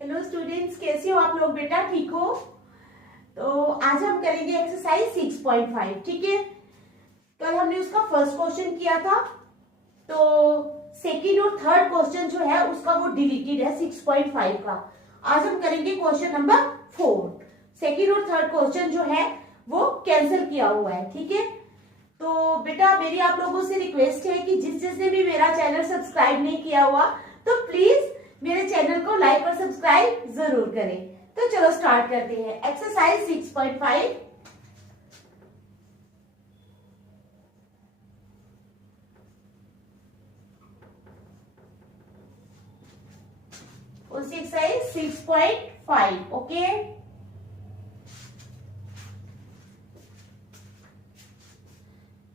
Hello students, कैसे हो आप लोग? बेटा ठीक हो? तो आज हम करेंगे एक्सरसाइज 6.5। ठीक है, कल हमने उसका फर्स्ट क्वेश्चन किया था, तो सेकंड और थर्ड क्वेश्चन जो है उसका वो डिलीटेड है 6.5 का। आज हम करेंगे क्वेश्चन नंबर 4। सेकंड और थर्ड क्वेश्चन जो है वो कैंसिल किया हुआ है। ठीक है, तो बेटा मेरी आप लोगों से रिक्वेस्ट है कि जिसने भी मेरा चैनल सब्सक्राइब नहीं किया हुआ तो प्लीज मेरे चैनल को लाइक और सब्सक्राइब जरूर करें। तो चलो स्टार्ट करते हैं एक्सरसाइज 6.5। उस exercise 6.5। Okay,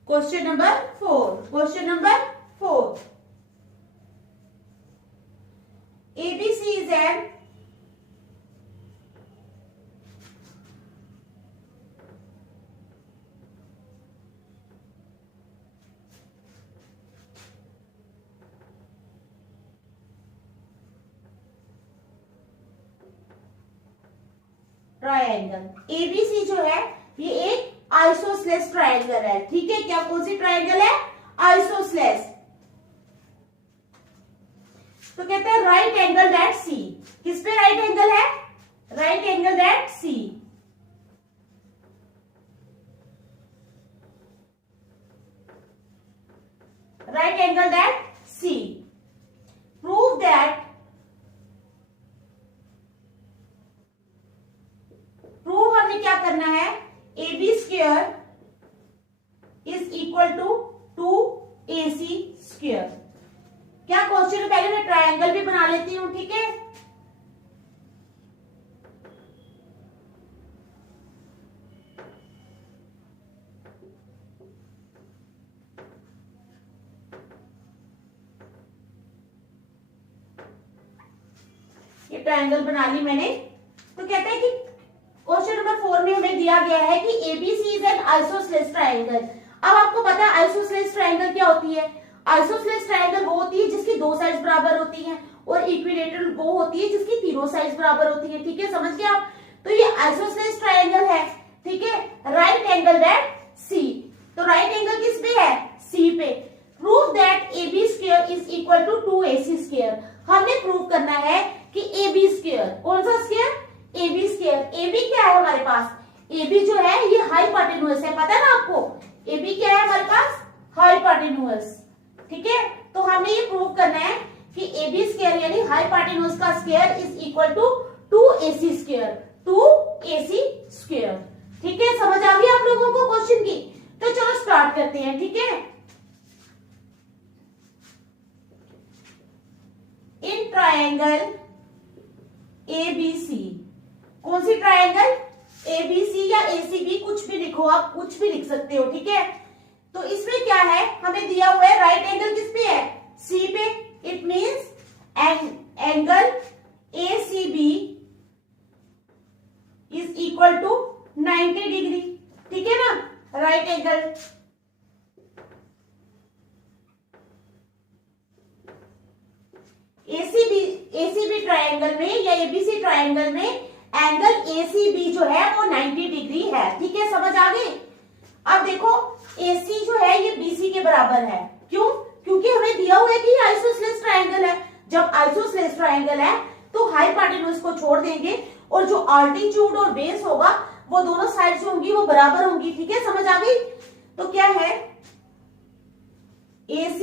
question number 4। Question number 4, ABC is an triangle. ABC जो है ये एक आइसोसेलेस ट्रायंगल है। ठीक है, क्या कौन सी ट्रायंगल है? आइसोसेलेस। तो कहते हैं राइट एंगल एट सी। किस पे राइट एंगल है? Right angle at C. Right angle at C. Prove that हमने क्या करना है? AB square is equal to 2AC square. क्या क्वेश्चन है? पहले मैं ट्रायंगल भी बना लेती हूं। ठीक है, ये ट्रायंगल बना ली मैंने। तो कहते हैं कि क्वेश्चन नंबर 4 में हमें दिया गया है कि ABC is an isosceles triangle. अब आपको पता है आइसोसेलेस ट्रायंगल क्या होती है? आइसोसेलेस ट्रायंगल वो होती है जिसकी दो साइड्स बराबर होती हैं, और इक्विलेटरल वो होती है जिसकी तीनों साइड्स बराबर होती है। ठीक है, समझ गए आप? तो ये आइसोसेलेस ट्रायंगल है। ठीक है, राइट एंगल एट सी। तो राइट एंगल किस पे है? सी पे। Prove that AB square is equal to 2AC square. हमने प्रूव करना है कि AB स्क्वायर, कौन सा स्क्वायर? AB square. AB क्या है हमारे पास? AB जो है ये हाइपोटेन्यूज है, पता है ना आपको? AB क्या है हमारे पास? हाइपोटेन्यूज। ठीक है, तो हमें ये प्रूव करना है कि AB स्क्वायर यानी हाइपोटेन्यूज का square is equal to 2AC square. 2AC square. ठीक है, समझ आ गई आप लोगों को क्वेश्चन की? तो चलो स्टार्ट करते हैं। ठीक है, इन ट्रायंगल ABC, कौन सी ट्रायंगल? ABC या ACB, कुछ भी लिखो आप, कुछ भी लिख सकते हो। ठीक है, तो इसमें क्या है? हमें दिया हुआ है राइट एंगल किस पे है? C पे। It means angle ACB is equal to 90 degree. ठीक है ना, राइट एंगल। ACB ट्रायंगल में या ABC ट्रायंगल में एंगल ACB जो है वो 90 डिग्री है। ठीक है, समझ आ गई? अब देखो AC जो है ये BC के बराबर है। क्यों? क्योंकि हमें दिया हुआ है कि ये आइसोसेलेस ट्रायंगल है। जब आइसोसेलेस ट्रायंगल है तो हाइपोटेन्यूज को छोड़ देंगे और जो आल्टीट्यूड और बेस होगा वो दोनों साइड्स होंगी वो बराबर होंगी। ठीक है, समझ आ गई? तो क्या है? AC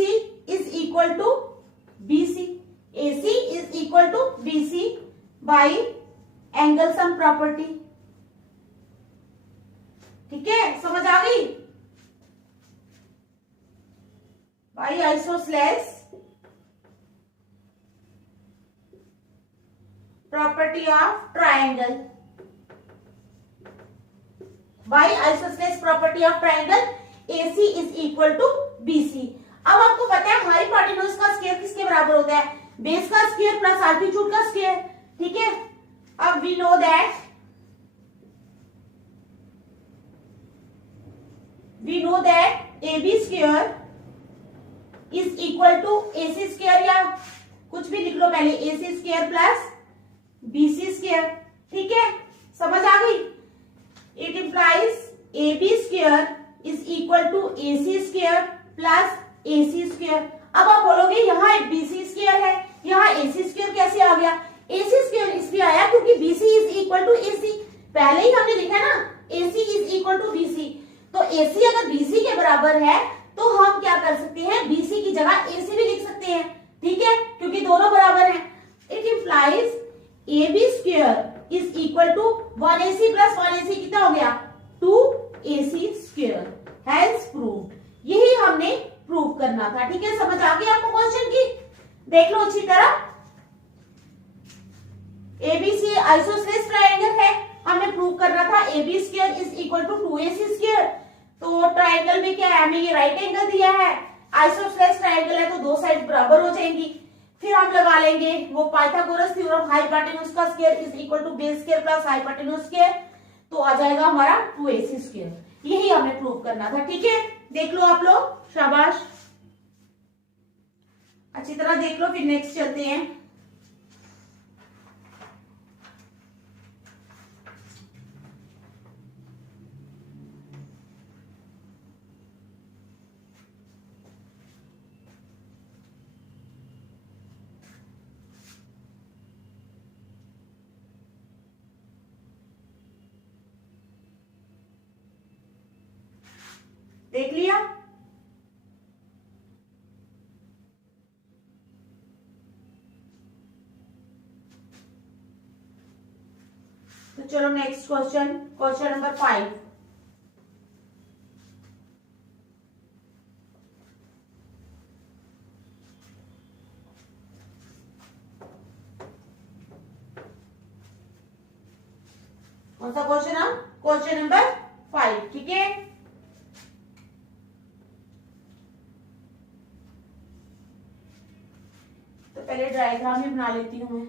is equal to BC। AC is equal to BC by angle sum property. ठीक है, समझ आ गई? By isosceles property of triangle. By isosceles property of triangle AC is equal to BC। अब आपको पता है हाइपोटेन्यूज का स्क्वायर किसके बराबर होता है? बेस का स्क्वायर प्लस आल्टीट्यूड का स्क्वायर। ठीक है, अब we know that AB square is equal to AC square, या कुछ भी लिख लो पहले, AC square plus BC square. ठीक है, समझ आ गई। It implies AB square is equal to AC square plus AC square. अब आप बोलोगे यहाँ एक BC स्क्वायर है, यहाँ AC स्क्वायर कैसे आ गया? AC स्क्वायर इसलिए आया क्योंकि BC is equal to AC। पहले ही हमने लिखा ना AC is equal to BC, तो AC अगर BC के बराबर है तो हम क्या कर सकते हैं, BC की जगह AC भी लिख सकते हैं। ठीक है, क्योंकि दोनों बराबर हैं। It implies AB square is equal to 1AC plus 1AC कितना हो गया? 2AC square. Has proved. यही हमने प्रूव करना था। ठीक है, समझ आ गई आपको क्वेश्चन की? देख लो अच्छी तरह। ABC आइसोसेलेस ट्रायंगल है, हमने प्रूव करना था AB square is equal to 2AC square. तो ट्रायंगल में क्या है, हमें ये राइट एंगल दिया है, आइसोसेलेस ट्रायंगल है तो दो साइड बराबर हो जाएंगी। फिर हम लगा लेंगे वो पाइथागोरस थ्योरम, हाइपोटेन्यूज का square is equal to base square plus hypotenuse square, तो आ जाएगा हमारा 2AC स्क्वायर। यही हमें प्रूव करना था। ठीक है, देख लो आप लोग, शाबाश, अच्छी तरह देख लो। फिर नेक्स्ट चलते हैं। देख लिया? तो चलो नेक्स्ट क्वेश्चन, क्वेश्चन नंबर 5। कौन सा क्वेश्चन है? Question number 5। ठीक है, तो पहले डायग्राम ही बना लेती हूं मैं।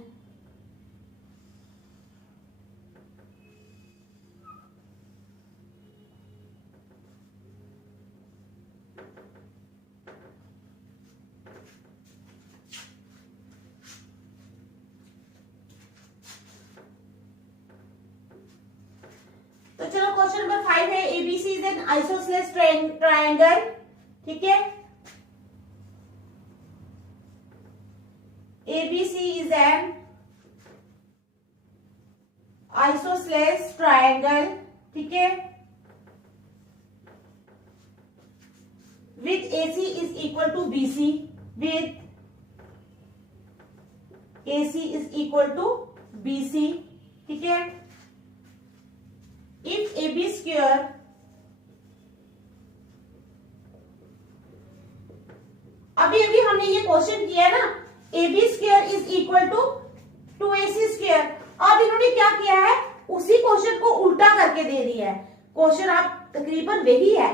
तो चलो क्वेश्चन नंबर 5 है, ABC is an isosceles triangle. ठीक है, ABC is an isosceles triangle, ठीक है, with AC is equal to BC, with AC is equal to BC, ठीक है। If AB square अभी हमने ये क्वेश्चन किया है ना, AB square is equal to 2AC square. अब इन्होंने क्या किया है, उसी क्वेश्चन को उल्टा करके दे दिया है। क्वेश्चन आप तकरीबन वही है,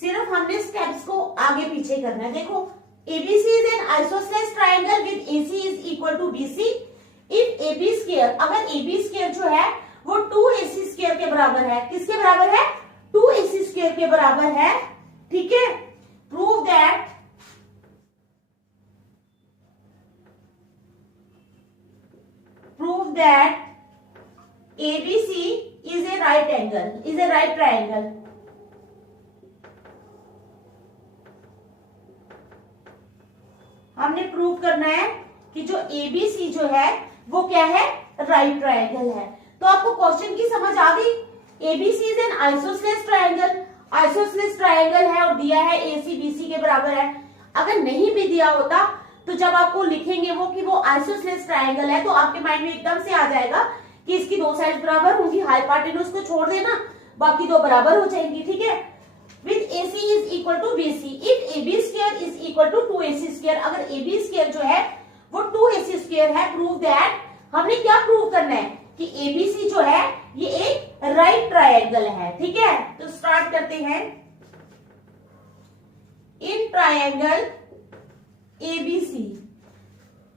सिर्फ हमने स्टेप्स को आगे पीछे करना है। देखो, ABC is an isosceles triangle with AC is equal to BC। If AB square, अगर AB स्क्वायर जो है वो 2AC स्क्वायर के बराबर है, किसके बराबर है? 2AC स्क्वायर के बराबर है। ठीक है, prove that ABC is a right angle, is a right triangle। हमने प्रूव करना है कि जो ABC जो है वो क्या है, राइट ट्रायंगल है। तो आपको क्वेश्चन की समझ आ गई। ABC is an isosceles triangle, isosceles triangle है और दिया है AC BC के बराबर है। अगर नहीं भी दिया होता तो जब आपको लिखेंगे वो कि वो आइसोसेलेस ट्रायंगल है तो आपके माइंड में एकदम से आ जाएगा कि इसकी दो साइड बराबर होंगी, हाइपोटेन्यूज को छोड़ देना, बाकी दो बराबर हो जाएंगी। ठीक है, with AC is equal to BC, if AB square is equal to 2AC square. अगर AB स्क्वायर जो है वो 2AC स्क्वायर है, प्रूव दैट, हमने क्या प्रूव करना है कि ABC जो है ये एक राइट ट्रायंगल है। ठीक है, तो स्टार्ट करते हैं। In triangle ABC,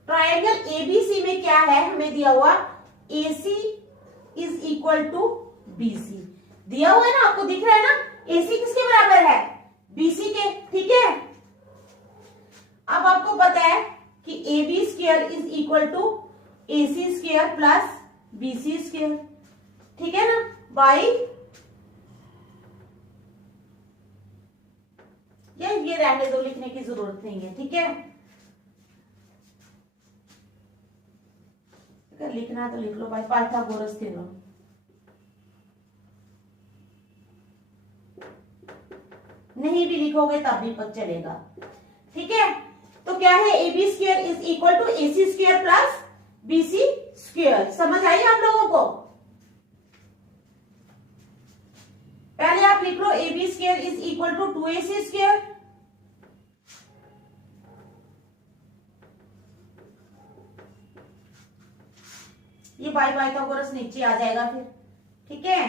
triangle ABC में क्या है हमें दिया हुआ, AC is equal to BC दिया हुआ है ना, आपको दिख रहा है ना, AC किसके बराबर है, BC के। ठीक है, अब आपको पता है कि AB square is equal to AC square plus BC square, ठीक है ना, बाई ये रहने दो, लिखने की जरूरत नहीं है, ठीक है। अगर लिखना है तो लिख लो भाई, पाइथागोरस थ्योरम। नहीं भी लिखोगे तब भी पता चलेगा, ठीक है। तो क्या है, AB square is equal to AC square plus BC square. समझ आई आप लोगों को? पहले आप लिख लो AB square is equal to 2AC square, ये बाई पाइथागोरस नीचे आ जाएगा फिर, ठीक है।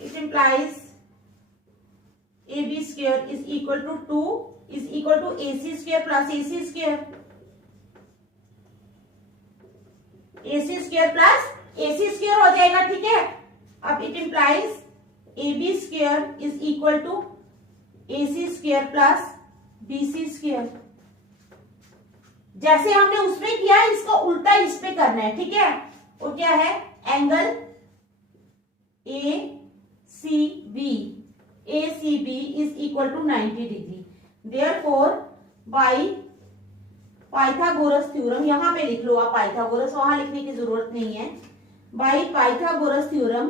It implies AB square is equal to 2 is equal to AC square plus AC square, AC square plus AC square हो जाएगा, ठीक है। अब it implies AB square is equal to AC square plus BC square. जैसे हमने उसमें किया है, इसको उल्टा इस पे करना है, ठीक है। और क्या है, angle ACB is equal to 90 degree. Therefore by Pythagoras theorem, यहां पे लिख लो आप पाइथागोरस, वहां लिखने की जरूरत नहीं है। By Pythagoras theorem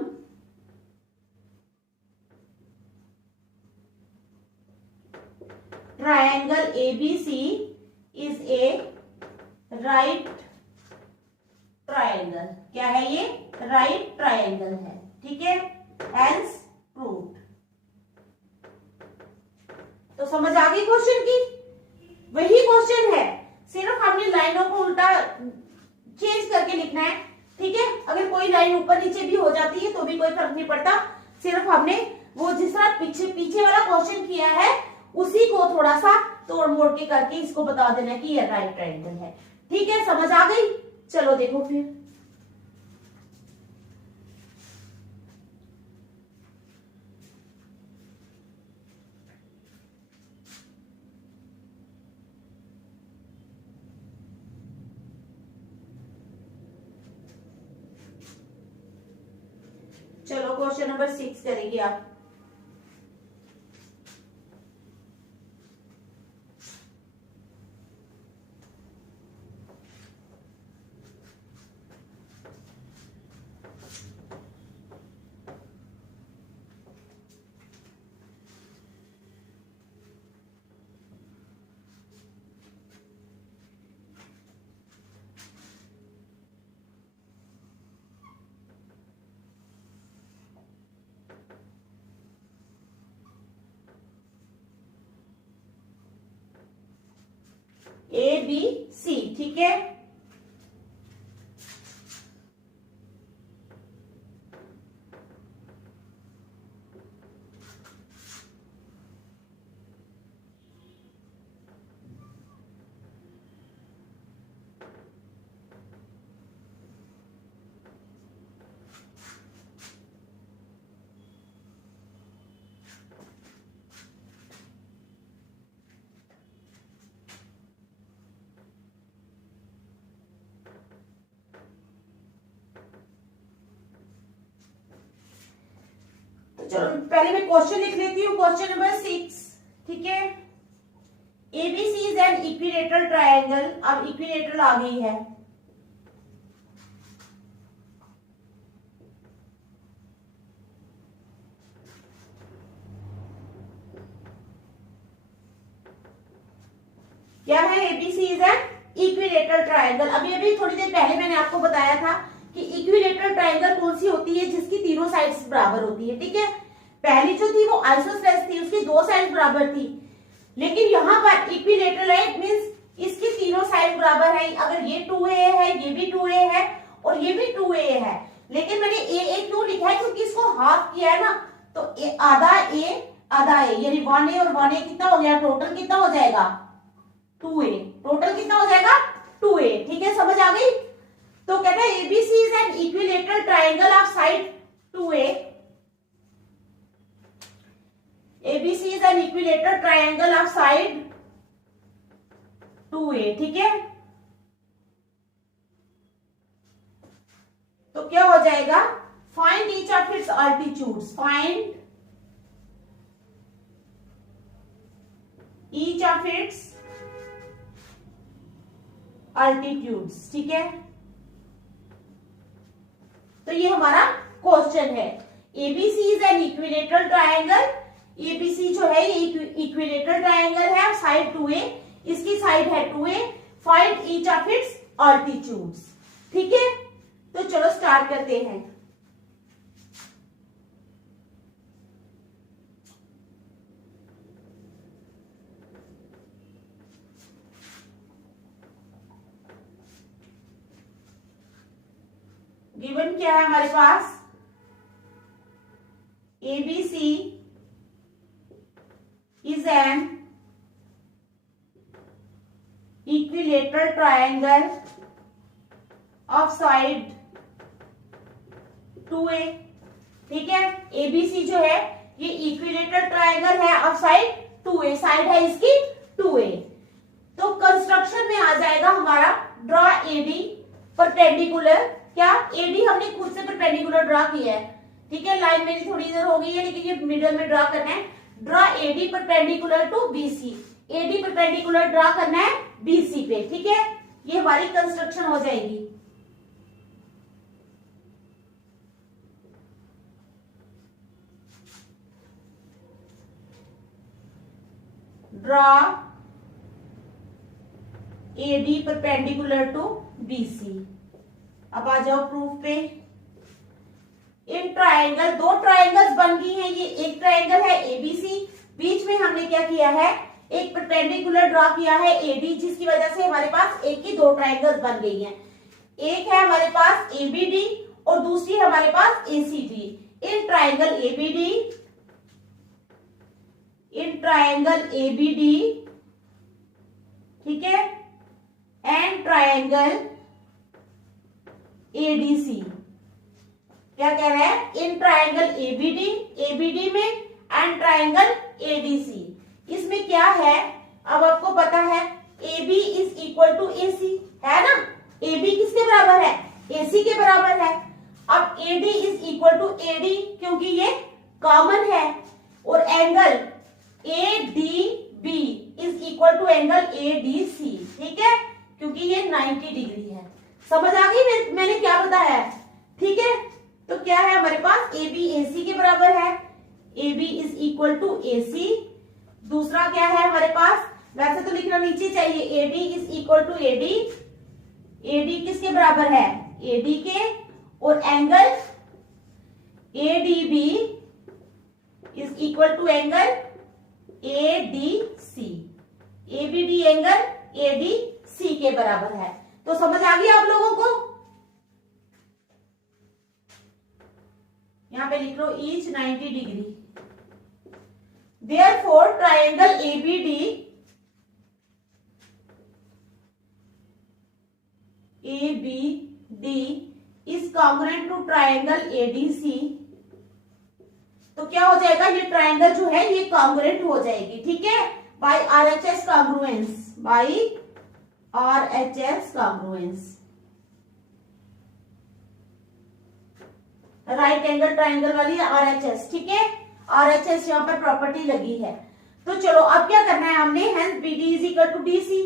triangle ABC is a right triangle. क्या है ये, राइट ट्रायंगल है, ठीक है। Hence proved. तो समझ आ गई क्वेश्चन की? वही क्वेश्चन है, सिर्फ हमने लाइनों को उल्टा चेंज करके लिखना है, ठीक है। अगर कोई लाइन ऊपर नीचे भी हो जाती है तो भी कोई फर्क नहीं पड़ता, सिर्फ हमने वो जिस तरह पीछे वाला क्वेश्चन किया है उसी को थोड़ा सा तोड़ मोड़ के करके इसको बता देना कि ये राइट ट्रायंगल है, ठीक है। समझ आ गई? चलो देखो फिर, चलो क्वेश्चन नंबर 6 करेंगे आप। ABC, ठीक है। चलो पहले मैं क्वेश्चन लिख लेती हूँ, क्वेश्चन नंबर 6, ठीक है। ABC is an equilateral triangle. अब इक्विलेटरल आ गई है, क्या है, ABC is an equilateral triangle. अभी थोड़ी देर पहले मैंने आपको बताया था कि इक्विलेटरल ट्रायंगल कौन सी होती है, जिसकी तीनों साइड्स बराबर होती है, ठीक है। पहली जो थी वो आइसोसेलेस थी, उसकी दो साइड बराबर थी, लेकिन यहाँ पर इक्विलेटरल है, इट मींस इसकी तीनों साइड बराबर है। अगर ये 2a है, ये भी 2a है और ये भी 2a है, लेकिन मैंने a क्यों लिखा है, क्योंकि इसको हाफ किया है ना, तो आधा a यानी 1a और 1a कितना हो गया, टोटल कितना हो जाएगा 2a, टोटल कितना हो जाएगा 2a, ठीक है। समझ आ गई? तो कहते हैं ABC is an equilateral triangle of side 2a। ABC is an equilateral triangle of side 2a, ठीक है। तो क्या हो जाएगा, find each of its altitudes, find each of its altitudes. ठीक है, तो ये हमारा क्वेश्चन है। ABC is an equilateral triangle, ABC जो है ये इक्विलेटरल ट्रायंगल है, साइड 2a, इसकी साइड है 2a, find each of its altitudes. ठीक है, तो चलो स्टार्ट करते हैं। गिवन क्या है हमारे पास, ABC is an equilateral triangle of side 2a। ठीक है, ABC जो है ये इक्विलेटरल ट्रायंगल है ऑफ साइड 2a, साइड है इसकी 2a। तो कंस्ट्रक्शन में आ जाएगा हमारा ड्रॉ AD परपेंडिकुलर, क्या AD हमने खुद से परपेंडिकुलर ड्रॉ किया है। ठीक है, लाइन मेरी थोड़ी इधर हो गई है, लेकिन ये मिडल में ड्रॉ करना है। Draw AD perpendicular to BC, AD perpendicular draw करना है BC पे। ठीक है, ये हमारी कंस्ट्रक्शन हो जाएगी। Draw AD perpendicular to BC। अब आ जाओ प्रूफ पे। इन ट्रायंगल, दो ट्रायंगल्स बन गई हैं, ये एक ट्रायंगल है ABC, बीच में हमने क्या किया है, एक परपेंडिकुलर ड्रॉ किया है AD, जिसकी वजह से हमारे पास एक ही दो ट्रायंगल्स बन गई हैं। एक है हमारे पास ABD और दूसरी हमारे पास ACD। इन ट्रायंगल ABD, इन ट्रायंगल ABD, ठीक है, एंड ट्रायंगल ADC। क्या कह रहा है, इन ट्रायंगल ABD में एंड ट्रायंगल ADC। इसमें क्या है, अब आपको पता है AB is equal to AC है ना, AB किसके बराबर है, AC के बराबर है। अब AD is equal to AD क्योंकि ये कॉमन है, और angle ADB is equal to angle ADC। ठीक है, क्योंकि ये 90 डिग्री है। समझ आ गई मैंने क्या बताया है। ठीक है, तो क्या है हमारे पास, AB AC के बराबर है, AB is equal to AC। दूसरा क्या है हमारे पास, वैसे तो लिखना नीचे चाहिए, AD is equal to AD, AD किसके बराबर है, AD के, और angle ADB is equal to angle ADC। ABD angle ADC के बराबर है। तो समझ आ गई आप लोगों को। यहां पे लिख लो each 90 degree. Therefore triangle ABD is congruent to triangle ADC। तो क्या हो जाएगा, ये ट्रायंगल जो है ये कॉन्ग्रुएंट हो जाएगी। ठीक है, by RHS congruence, by RHS congruence. Right angle triangle वाली RHS। ठीक है, RHS यहाँ पर प्रॉपर्टी लगी है। तो चलो अब क्या करना है हमने, hence BD is equal to DC।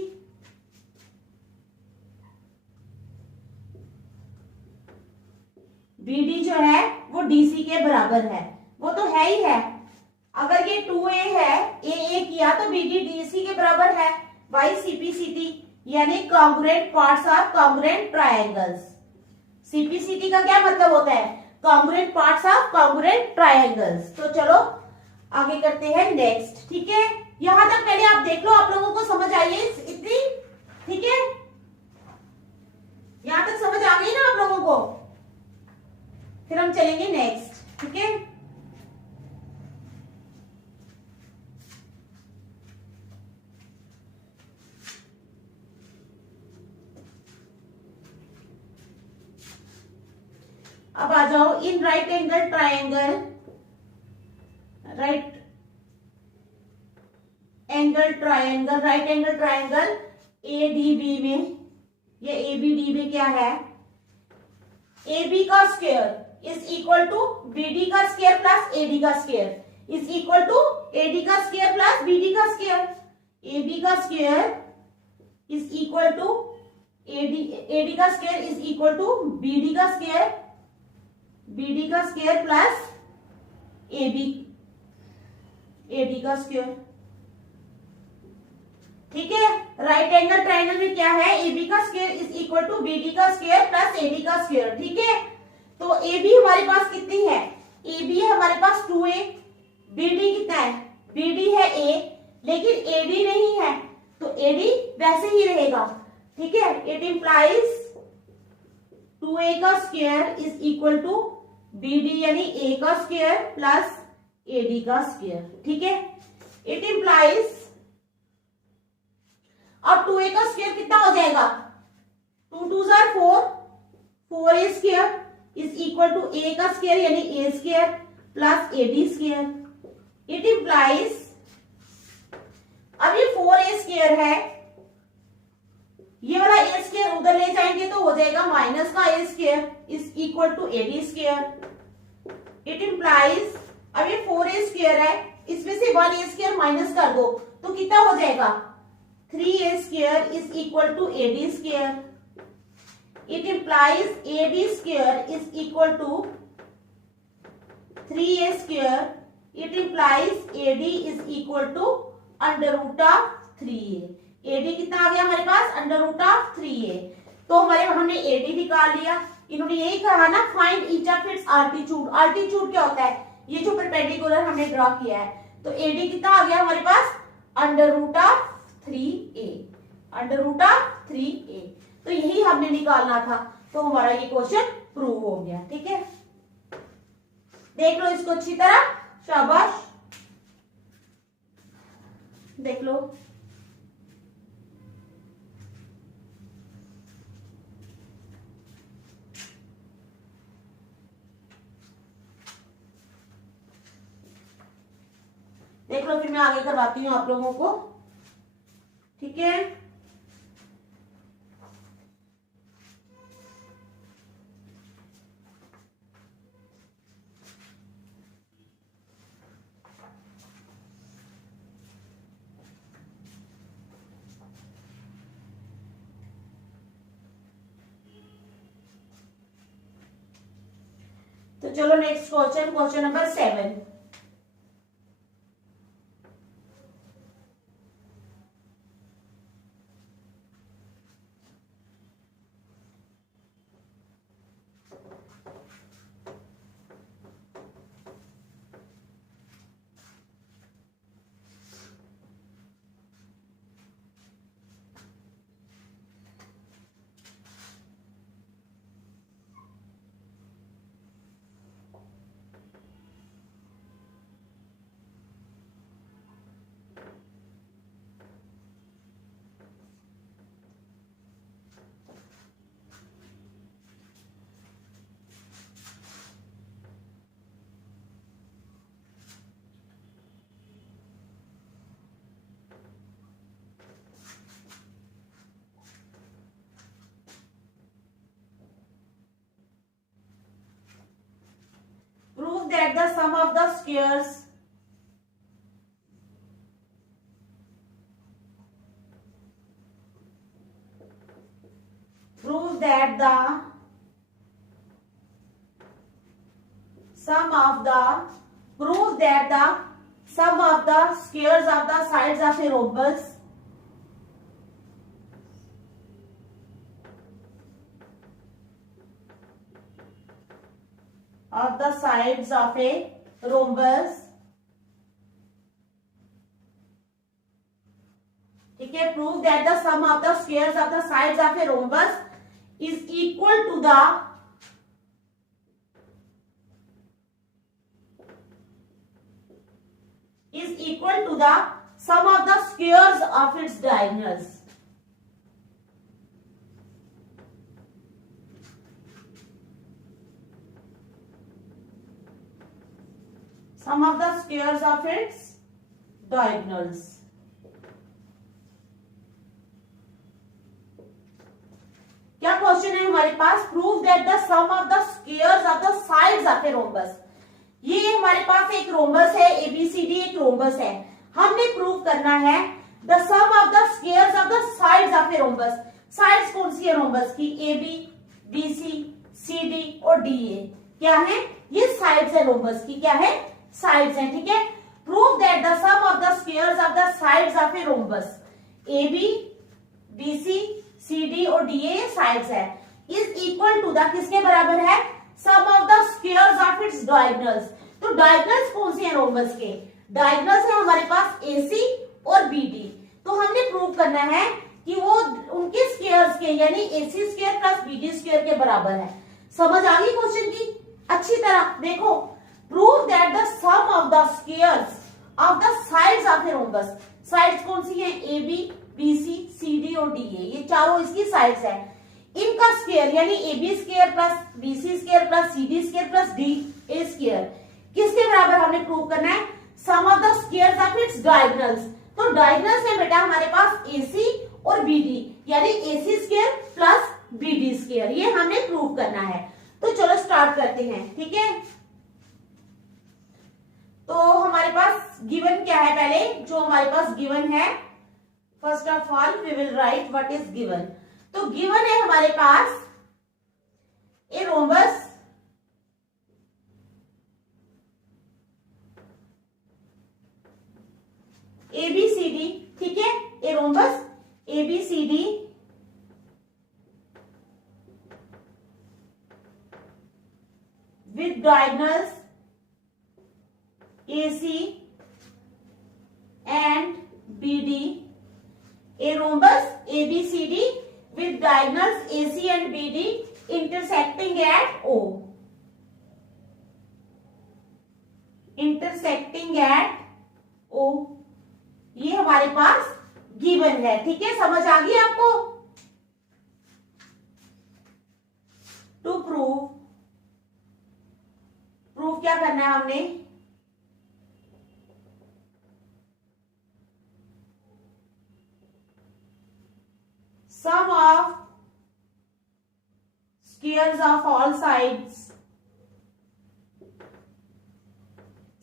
BD जो है वो DC के बराबर है, वो तो है ही है। अगर ये 2A है, AA किया तो BD DC के बराबर है, बाई CPCT, यानी congruent parts of congruent triangles. CPCT का क्या मतलब होता है, congruent parts of congruent triangles. तो चलो आगे करते हैं नेक्स्ट। ठीक है, यहां तक पहले आप देख लो, आप लोगों को समझ आई है इतनी। ठीक है, यहां तक समझ आ गई ना आप लोगों को, फिर हम चलेंगे नेक्स्ट। ठीक है, अब आ जाओ इन right angle triangle, right angle triangle ADB में, ये ABD में क्या है, ए बी का square is equal to B D का स्क्वायर प्लस ए डी का square is equal to A D का स्क्वायर प्लस बी डी का स्क्वायर। ए बी का square is equal to A D का square is equal to B D का square plus A D का square. ठीक है, right angle triangle में क्या है, ए बी का square is equal to B D का स्क्वायर प्लस ए डी का स्क्वायर। ठीक है, तो ए बी हमारे पास कितनी है, ए बी है हमारे पास 2a, बी डी कितना है, बी डी है a, लेकिन ए डी नहीं है, तो ए डी वैसे ही रहेगा। ठीक है, इट इंप्लाइज 2a का square is equal to B D यानी a का स्क्वायर प्लस ए डी का स्क्वायर। ठीक है, इट इंप्लाइज, अब 2a का स्क्वायर कितना हो जाएगा, 2 2 जार 4, 4a square is equal to a का स्क्वायर यानी a square plus A D square. It implies, अब ये 4a स्क्वायर है, ये वाला a स्क्वायर उधर ले जाएंगे तो हो जाएगा माइनस का a square is equal to A D square. It implies, अब ये 4a स्क्वायर है, इसमें से 1a स्क्वायर माइनस कर दो तो कितना हो जाएगा, 3a square is equal to A D square. It implies A D square is equal to 3a square. It implies A D is equal to under root of 3a। A D कितना आ गया हमारे पास, under root of 3a। तो हमने A D निकाल लिया। इन्होंने यही कहा ना, find each of its altitude. Altitude क्या होता है, ये जो परपेंडिकुलर हमने ड्रॉ किया है, तो ए डी कितना आ गया हमारे पास, under root of 3a, under root of 3a। तो यही हमने निकालना था, तो हमारा ये क्वेश्चन प्रूव हो गया। ठीक है, देख लो इसको अच्छी तरह, शाबाश, देख लो। देख लो, फिर मैं आगे करवाती हूँ आप लोगों को। ठीक है, तो चलो next question, question number 7। That the sum of the squares prove that the sum of the squares of the sides of a rhombus of the sides of a rhombus, ठीक है, prove that the sum of the squares of the sides of a rhombus is equal to the sum of the squares of its diagonals। Sum of the squares of its diagonals। क्या question है हमारे पास, prove that the sum of the squares of the sides of a rhombus. ये हमारे पास एक rhombus है, ABCD एक rhombus है, हमने प्रूव करना है the sum of the squares of the sides of a rhombus. Sides कौन सी है रोम्बस की? एबी, बीसी, सीडी और डीए। क्या है? ये साइड्स है रोम्बस की, क्या है? साइड्स है, ठीक है। Prove that the sum of the squares of the sides of a rhombus, AB, BC, CD और डीए ये साइड्स है, इज इक्वल टू द किसके बराबर है? Sum of the squares of its diagonals. तो डायगोनल्स कौन से हैं रोम्बस के? डायगोनल्स है हमारे पास एसी और बीडी। तो हमने प्रूव करना है कि वो उनके स्क्वायर्स के यानी AC square plus BD square के बराबर है। समझ आ गई क्वेश्चन की अच्छी तरह? देखो, prove that the sum of the squares of the sides of a rhombus. Sides कौन सी है? एबी, बीसी, सीडी और डीए, ये चारों इसकी साइड्स है। इनका स्क्वायर यानी AB square plus BC square plus CD square plus D A square किसके बराबर हमने प्रूव करना है? Sum of the squares of its diagonals. तो डायगोनल्स है बेटा हमारे पास एसी और बीडी यानी AC square plus BD square, ये हमने प्रूव करना है। तो चलो स्टार्ट करते हैं, ठीक है। तो हमारे पास गिवन क्या है? पहले जो हमारे पास गिवन है, first of all we will write what is given. तो गिवन है हमारे पास ए रोम्बस एबीसीडी, ठीक है, a rhombus ABCD with diagonals AC and BD, a rhombus ABCD with diagonals AC and BD intersecting at O, intersecting at O, ये हमारे पास given है, ठीक है। समझ आ गई आपको? टू प्रूव क्या करना है हमने? Sum of squares of all sides,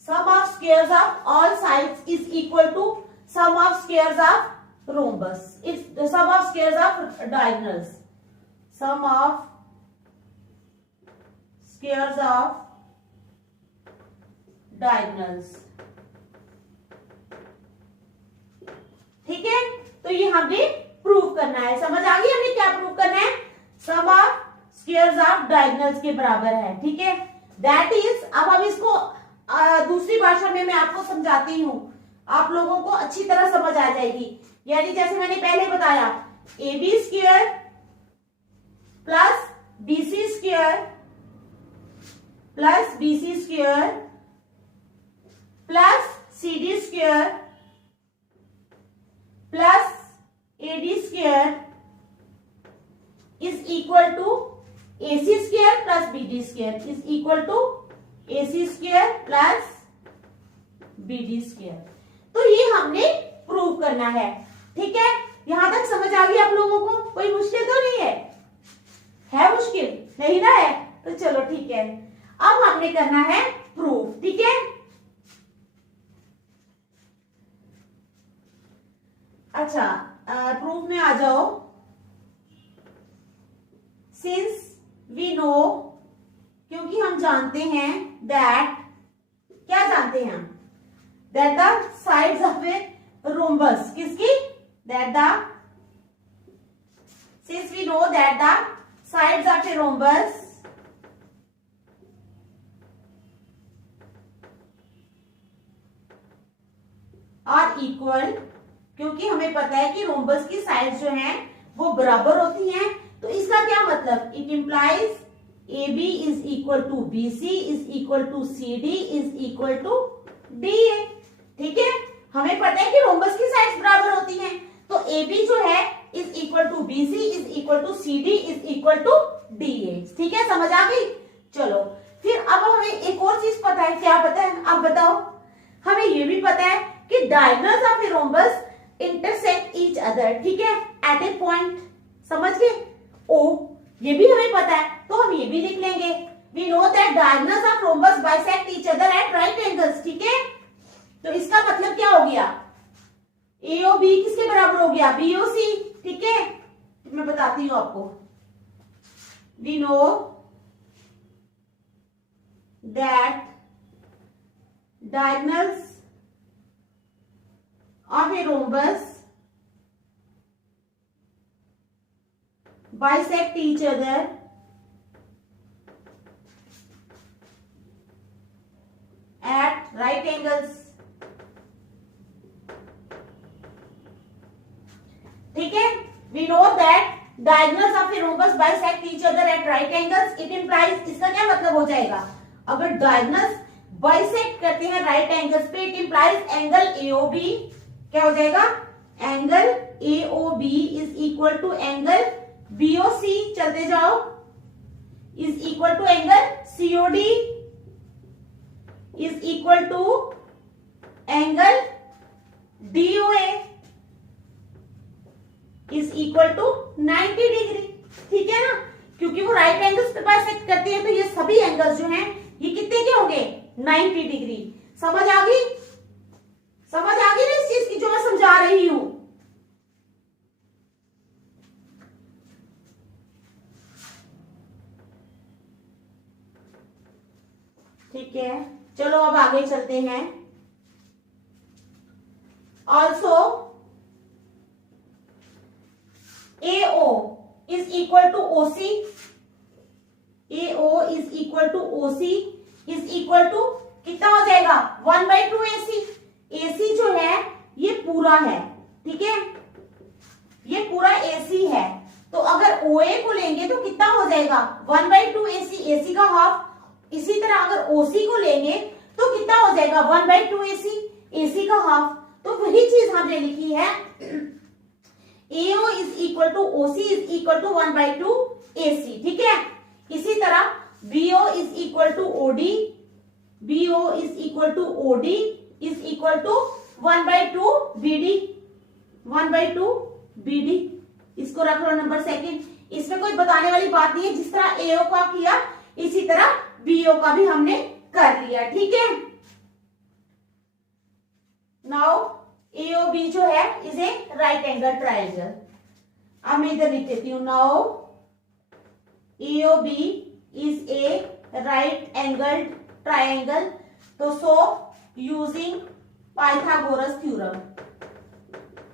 sum of squares of all sides is equal to sum of squares of rhombus, its sum of squares of diagonals, sum of squares of diagonals, ठीक है। तो ये हमने prove करना है। समझ आ गई हमने क्या प्रूव करना है? Sum of squares of diagonals के बराबर है, ठीक है। दैट इज, अब हम इसको दूसरी भाषा में मैं आपको समझाती हूं, आप लोगों को अच्छी तरह समझ आ जाएगी। यानी जैसे मैंने पहले बताया, A B square plus BC square plus BC square plus CD square plus AD square is equal to AC square plus BD square is equal to AC square plus BD square. तो ये हमने prove करना है, ठीक है। यहां तक समझ आ गई आप लोगों को? कोई मुश्किल तो नहीं है? है मुश्किल नहीं ना है? तो चलो ठीक है, अब हमने करना है प्रूफ, ठीक है। अच्छा, प्रूफ में आ जाओ। सिंस वी नो, क्योंकि हम जानते हैं दैट, क्या जानते हैं हम? That the sides of a rhombus, किसकी? That the, since we know that the sides of a rhombus are equal, क्योंकि हमें पता है कि रोम्बस की साइड्स जो हैं वो बराबर होती हैं। तो इसका क्या मतलब? It implies AB is equal to BC is equal to CD is equal to DA, ठीक है। हमें पता है कि रोम्बस की साइड्स बराबर होती हैं, तो AB जो है is equal to BC is equal to CD is equal to DA, ठीक है। समझ आ गई? चलो फिर अब हमें एक और चीज पता है। क्या पता है? आप बताओ। हमें ये भी पता है कि diagonals of a rhombus intersect each other, ठीक है, एट ए पॉइंट, समझ गए? O, ये भी हमें पता है, तो हम ये भी लिख लेंगे। We know that diagonals of rhombus bisect each other at right angles. ठीक है, तो इसका मतलब क्या हो गया, AOB किसके बराबर हो गया, BOC। ठीक है, मैं बताती हूं आपको। We know that diagonals of a rhombus bisect each other at right angles। ठीक है, we know that diagonals of a rhombus bisect each other at right angles। it implies, इसका क्या मतलब हो जाएगा, अगर diagonals bisect करते हैं right angles पे, it implies angle AOB क्या हो जाएगा, angle AOB is equal to angle BOC, चलते जाओ, is equal to angle COD is equal to angle DOA is equal to 90 degree. ठीक है ना, क्योंकि वो राइट एंगल्स पे बाइसेक्ट करते हैं, तो ये सभी एंगल्स जो हैं ये कितने के होंगे, 90 डिग्री। समझ आ गई, समझ आ गई ना इस चीज की जो मैं समझा रही हूं। ठीक है, चलो अब आगे चलते हैं। Also AO is equal to OC, AO is equal to OC is equal to कितना हो जाएगा, 1/2 AC। AC जो है ये पूरा है, ठीक है, ये पूरा AC है, तो अगर OA को लेंगे तो कितना हो जाएगा, 1/2 AC, AC का हाफ। इसी तरह अगर OC को लेंगे तो कितना हो जाएगा, 1/2 AC, AC का हाफ। तो वही चीज हमने लिखी है, AO is equal to OC is equal to 1/2 AC। ठीक है, इसी तरह BO is equal to OD, BO is equal to OD is equal to 1/2 BD, 1/2 BD। इसको रख लो नंबर सेकंड। इसमें कोई बताने वाली बात नहीं है, जिस तरह AO का किया इसी तरह BO का भी हमने कर लिया। ठीक है, नाउ AOB जो है is a right angle triangle. अब मैं इधर लिख देती हूं, now AOB is a right angle triangle. तो so using Pythagoras theorem,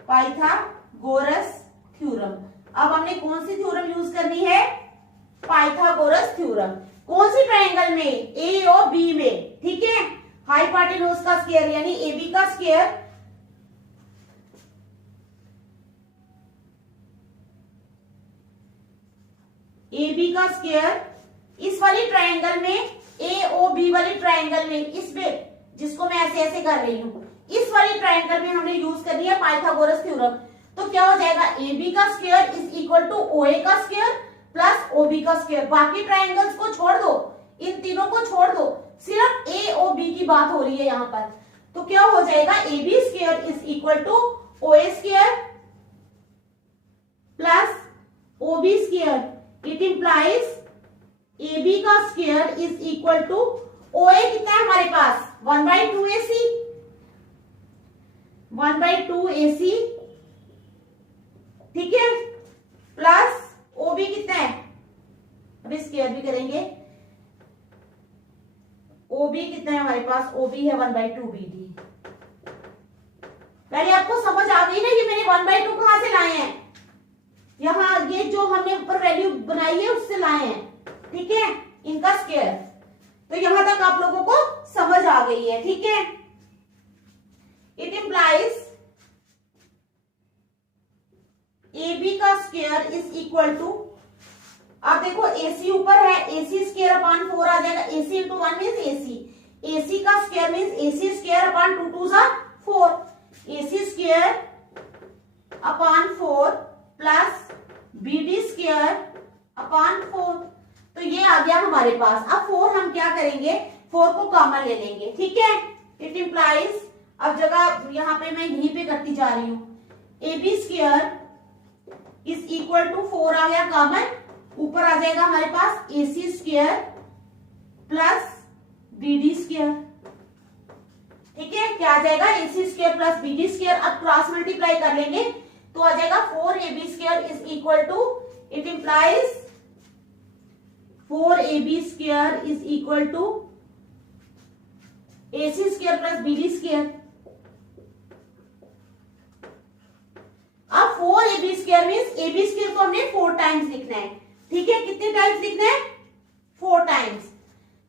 Pythagoras theorem. अब हमने कौन सी थ्योरम यूज करनी है, पाइथागोरस थ्योरम। कौन सी ट्रायंगल में, AOB में। ठीक है, हाइपोटेन्यूज का स्क्वायर यानी AB का स्क्वायर AB का स्क्वायर इस वाली ट्रायंगल में, AOB वाली ट्रायंगल में, इसमें जिसको मैं ऐसे ऐसे कर रही हूं, इस वाली ट्रायंगल में हमने यूज करनी है पाइथागोरस थ्योरम। तो क्या हो जाएगा, AB का square is equal to OA का स्क्वायर प्लस OB का स्क्वायर। बाकी ट्रायंगल्स को छोड़ दो, इन तीनों को छोड़ दो, सिर्फ AOB की बात हो रही है यहाँ पर। तो क्या हो जाएगा, AB square is equal to OA square plus OB square. It implies AB का square is equal to OA कितना है हमारे पास, 1/2 AC, 1/2 AC। ठीक है, प्लस OB कितना है, अभी स्क्वायर भी करेंगे, OB कितना है हमारे पास, OB है 1/2 BD। पहले आपको समझ आ गई ना कि मैंने 1/2 कहां से लाए हैं, यहां ये जो हमने ऊपर वैल्यू बनाई है उससे लाए हैं। ठीक है, इनका स्क्वायर। तो यहां तक आप लोगों को समझ आ गई है। ठीक है, इट इंप्लाइज AB का स्क्वायर इज इक्वल टू, आप देखो AC ऊपर है, AC स्क्वायर अपॉन 4 आ जाएगा, AC into 1 means AC, AC का square means AC square upon 2 2 जा 4, AC square upon 4 plus BD square upon 4। तो ये आ गया हमारे पास। अब 4 हम क्या करेंगे, 4 को कॉमन ले लेंगे। ठीक है, इट इंप्लाइज, अब जगह यहाँ पे मैं यहीं पे करती जा रही हूँ, AB square is equal to 4 आ गया कॉमन, ऊपर आ जाएगा हमारे पास AC square plus BD square. ठीक है, क्या आ जाएगा AC square plus BD square. अब क्रॉस मल्टीप्लाई कर लेंगे तो आ जाएगा 4AB square is equal to, it implies 4AB square is equal to AC square plus BD square. अब 4AB square means AB square को हमने 4 टाइम्स लिखना है। ठीक है, कितने टाइम्स लिखना है? 4 टाइम्स।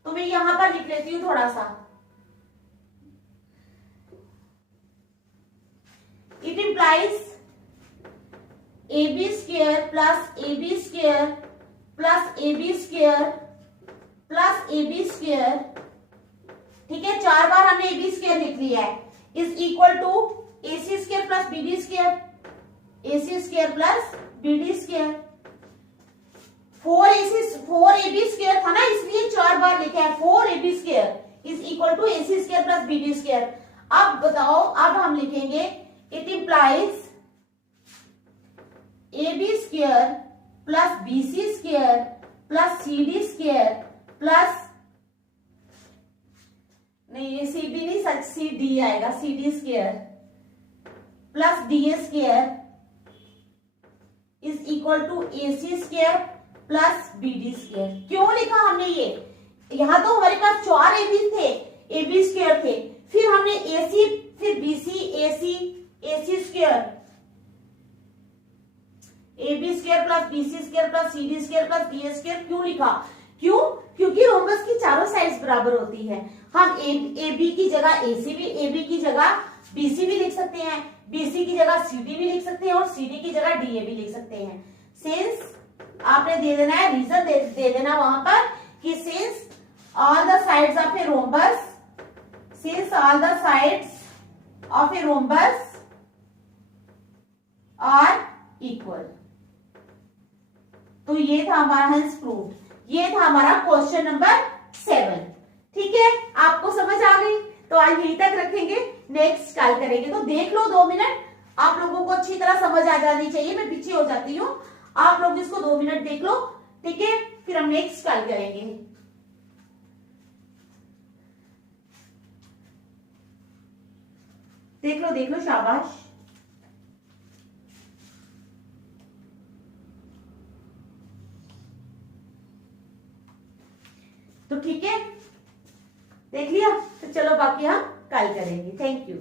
तो मैं यहां पर लिख लेती हूं थोड़ा सा। It implies AB square plus AB square plus AB square plus AB square. ठीक है, 4 बार हमने AB स्क्वायर लिख लिया है, is equal to AC square plus BD square, AC square plus BD square. 4AB square था ना, इसलिए 4 बार लिखा है। 4AB square is equal to AC square plus BD square. अब बताओ, अब हम लिखेंगे it implies AB square plus BC square plus CD square plus, नहीं ये CB नहीं, सच CD आएगा, CD square plus DA square is equal to AC square plus BD square. क्यों लिखा हमने ये? यहां तो हमारे पास 4 AB थे, AB स्क्वायर थे, फिर हमने AC, फिर BC, AC square, AB square plus BC square plus CD square plus DA square क्यों लिखा? क्यों? क्योंकि रोम्बस की चारों साइड्स बराबर होती है। हम AB की जगह AC भी, AB की जगह BC भी लिख सकते हैं, BC की जगह CD भी लिख सकते हैं और CD की जगह DA भी लिख सकते हैं। सिंस आपने दे देना है, रीजन दे देना वहां पर कि since all the sides of a rhombus, since all the sides of a rhombus are equal. तो ये था हमारा हेंस प्रूव्ड, ये था हमारा क्वेश्चन नंबर 7। ठीक है, आपको समझ आ गई? तो आज यहीं तक रखेंगे, नेक्स्ट कल करेंगे। तो देख लो 2 मिनट, आप लोगों को अच्छी तरह समझ आ जानी चाहिए। मैं पीछे हो जाती हूँ, आप लोग इसको 2 मिनट देख लो। ठीक है, फिर हम नेक्स्ट कल करेंगे। देख लो, शाबाश। तो ठीक है, देख लिया? तो चलो बाकी हम कल करेंगे। Thank you.